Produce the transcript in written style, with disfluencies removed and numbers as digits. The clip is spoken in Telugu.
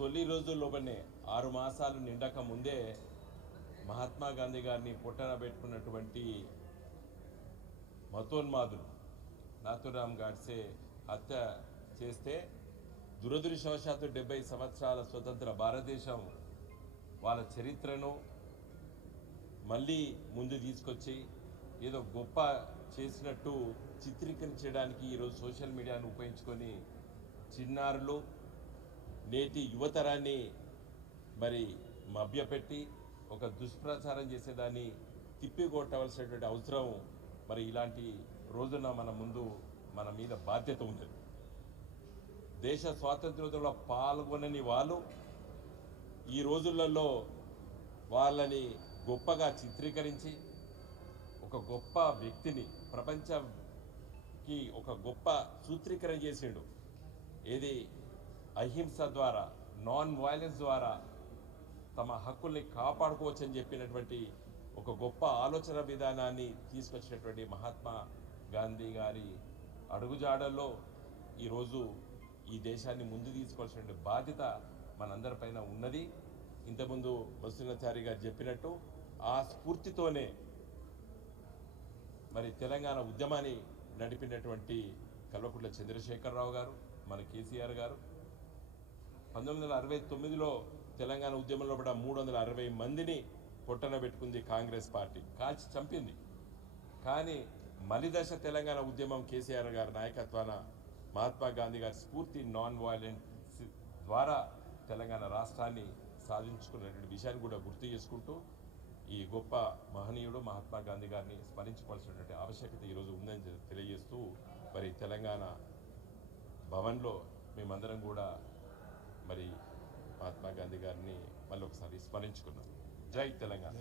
తొలి రోజుల్లోనే 6 మాసాలు నిండక ముందే మహాత్మా గాంధీ గారిని పొట్టన పెట్టుకున్నటువంటి మతోన్మాదులు నాథురామ్ గాడ్సే హత్య చేస్తే దురదృష్టవశాత్తు 70 సంవత్సరాల స్వతంత్ర భారతదేశం వాళ్ళ చరిత్రను మళ్ళీ ముందు తీసుకొచ్చి ఏదో గొప్ప చేసినట్టు చిత్రీకరించడానికి ఈరోజు సోషల్ మీడియాను ఉపయోగించుకొని చిన్నారులు నేటి యువతరాన్ని మరి మభ్యపెట్టి ఒక దుష్ప్రచారం చేసేదాన్ని తిప్పికొట్టవలసినటువంటి అవసరం మరి ఇలాంటి రోజున మన మీద బాధ్యత ఉన్నది. దేశ స్వాతంత్ర్యంలో పాల్గొనని వాళ్ళు ఈ రోజులలో వాళ్ళని గొప్పగా చిత్రీకరించి ఒక గొప్ప వ్యక్తిని ప్రపంచకి ఒక గొప్ప సూత్రీకరణ చేసిండు. ఏది అహింస ద్వారా, నాన్ వైలెన్స్ ద్వారా తమ హక్కుల్ని కాపాడుకోవచ్చని చెప్పినటువంటి ఒక గొప్ప ఆలోచన విధానాన్ని తీసుకొచ్చినటువంటి మహాత్మా గాంధీ గారి అడుగుజాడల్లో ఈరోజు ఈ దేశాన్ని ముందు తీసుకోవాల్సిన బాధ్యత మనందరిపైన ఉన్నది. ఇంతకుముందు వసునాచారి గారు చెప్పినట్టు ఆ స్ఫూర్తితోనే మరి తెలంగాణ ఉద్యమాన్ని నడిపినటువంటి కల్వకుంట్ల చంద్రశేఖరరావు గారు, మన కేసీఆర్ గారు 1969లో తెలంగాణ ఉద్యమంలో కూడా 360 మందిని పొట్టన పెట్టుకుంది కాంగ్రెస్ పార్టీ, కాల్చి చంపింది. కానీ మలిదశ తెలంగాణ ఉద్యమం కేసీఆర్ గారి నాయకత్వాన మహాత్మా గాంధీ గారి స్ఫూర్తి నాన్ వైలెన్స్ ద్వారా తెలంగాణ రాష్ట్రాన్ని సాధించుకున్నటువంటి విషయాన్ని కూడా గుర్తు చేసుకుంటూ ఈ గొప్ప మహనీయుడు మహాత్మా గాంధీ గారిని స్మరించుకోవాల్సినటువంటి ఆవశ్యకత ఈరోజు ఉందని తెలియజేస్తూ మరి తెలంగాణ భవన్లో మేమందరం కూడా మరి మహాత్మా గాంధీ గారిని మళ్ళీ ఒకసారి స్మరించుకున్నాం. జై తెలంగాణ.